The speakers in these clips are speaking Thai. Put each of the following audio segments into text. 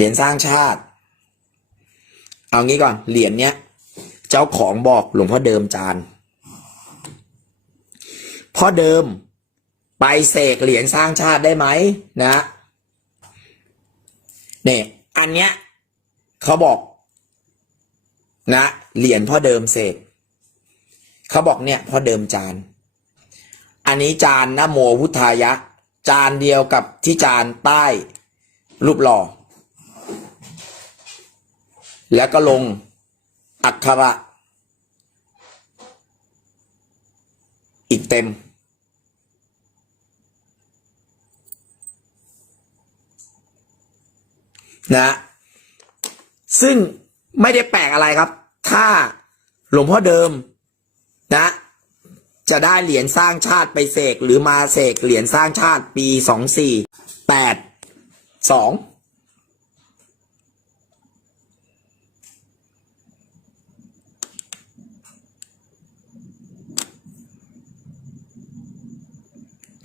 เหรียญสร้างชาติ เอางี้ก่อน เหรียญเนี้ย เจ้าของบอกหลวงพ่อเดิมจานพ่อเดิม ไปเสกเหรียญสร้างชาติได้ไหมนะเนี่ยอันเนี้ยเขาบอก นะเหรียญพ่อเดิมเสกเขาบอกเนี่ยพ่อเดิมจาน อันนี้จานนะโมพุทธายะ จานเดียวกับที่จานใต้รูปหล่อ แล้วก็ลงอักขระ อีกเต็ม นะ ซึ่งไม่ได้แปลกอะไรครับ ถ้าหลวงพ่อเดิม นะ จะได้เหรียญสร้างชาติไปเสกหรือมาเสกเหรียญสร้างชาติปีสองสี่แปดสอง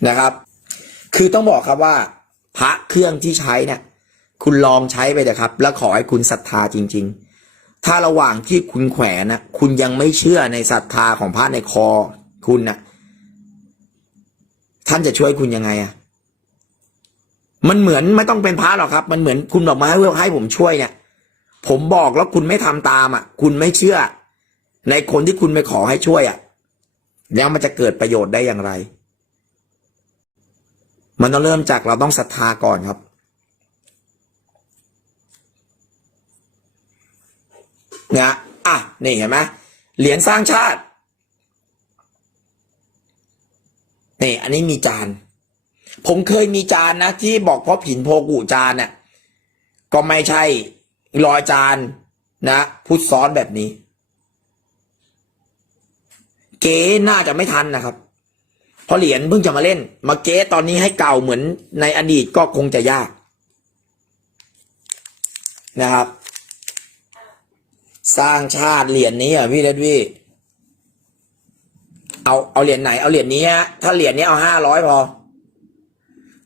นะครับ คือต้องบอกครับว่าพระเครื่องที่ใช้เนี่ย คุณลองใช้ไปเถอะครับ แล้วขอให้คุณศรัทธาจริง ๆ ถ้าระหว่างที่คุณแขวนนะคุณยังไม่เชื่อในศรัทธาของพระในคอคุณนะท่านจะช่วยคุณยังไงอะมันเหมือนไม่ต้องเป็นพระหรอกครับ มันเหมือนคุณบอกมาให้ให้ผมช่วยเนี่ย ผมบอกแล้วคุณไม่ทำตามอะ คุณไม่เชื่อ ในคนที่คุณไปขอให้ช่วยอะ แล้วมันจะเกิดประโยชน์ได้อย่างไร มันต้องเริ่มจากเราต้องศรัทธาก่อนครับ เนี่ยอะ นี่เห็นไหมเหรียญสร้างชาติ นี่ อันนี้มีจาน ผมเคยมีจานนะ ที่บอกเพราะผินโพกุจานเนี่ยก็ไม่ใช่รอยจานนะพุทธซ้อนแบบนี้ เก๋น่าจะไม่ทันนะครับ เพราะเหรียญเพิ่งจะมาเล่น มาเก๊ตอนนี้ให้เก่าเหมือนในอดีตก็คงจะยาก นะครับ สร้างชาติเหรียญนี้อะพี่เดดวี่เอาเอาเหรียญไหนเอาเหรียญนี้ฮะถ้าเหรียญนี้เอาห้าร้อยพอ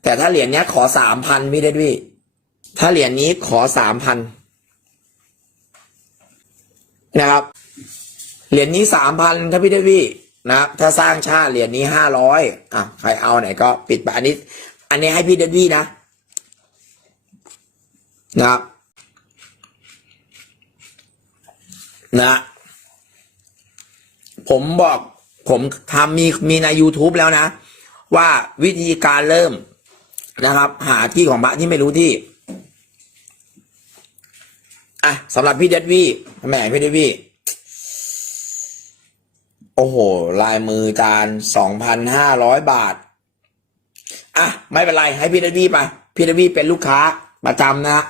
แต่ถ้าเหรียญนี้ขอสามพันพี่เดดวี่ถ้าเหรียญนี้ขอสามพันนะครับ เหรียญนี้สามพันครับพี่เดดวี่ นะครับถ้าสร้างชาติเหรียญนี้ห้าร้อยอะใครเอาไหนก็ปิดไปอันนี้ อันนี้ให้พี่เดดวี่นะนะครับนะผมบอกผมทำมีมีใน YouTube แล้วนะ ว่าวิธีการเริ่มนะครับ หาที่ของพระที่ไม่รู้ที่อะสำหรับพี่เดดวี่แหมพี่เดดวี่ โอ้โห ลายมือจานสองพันห้าร้อยบาท อะ ไม่เป็นไร ให้พี่ดวี่ไป พี่ดวี่เป็นลูกค้าประจำนะ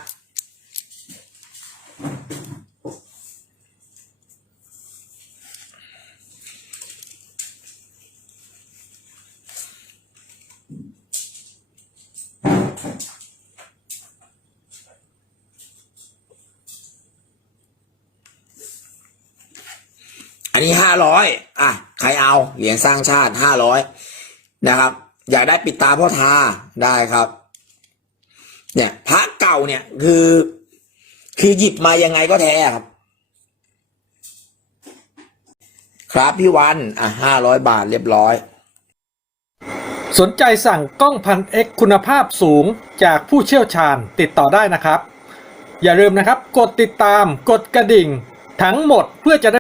นนี้ห้าร้อยอะใครเอาเหรียญสร้างชาติห้าร้อยนะครับ อยากได้ปิดตาพ่อทาได้ครับ เนี่ยพระเก่าเนี่ยคือ คือหยิบมายังไงก็แท้ครับ ครับพี่วันอะห้าร้อยบาทเรียบร้อย สนใจสั่งกล้องพัน X คุณภาพสูงจากผู้เชี่ยวชาญติดต่อได้นะครับ อย่าลืมนะครับ กดติดตามกดกระดิ่ง ทั้งหมดเพื่อจะได้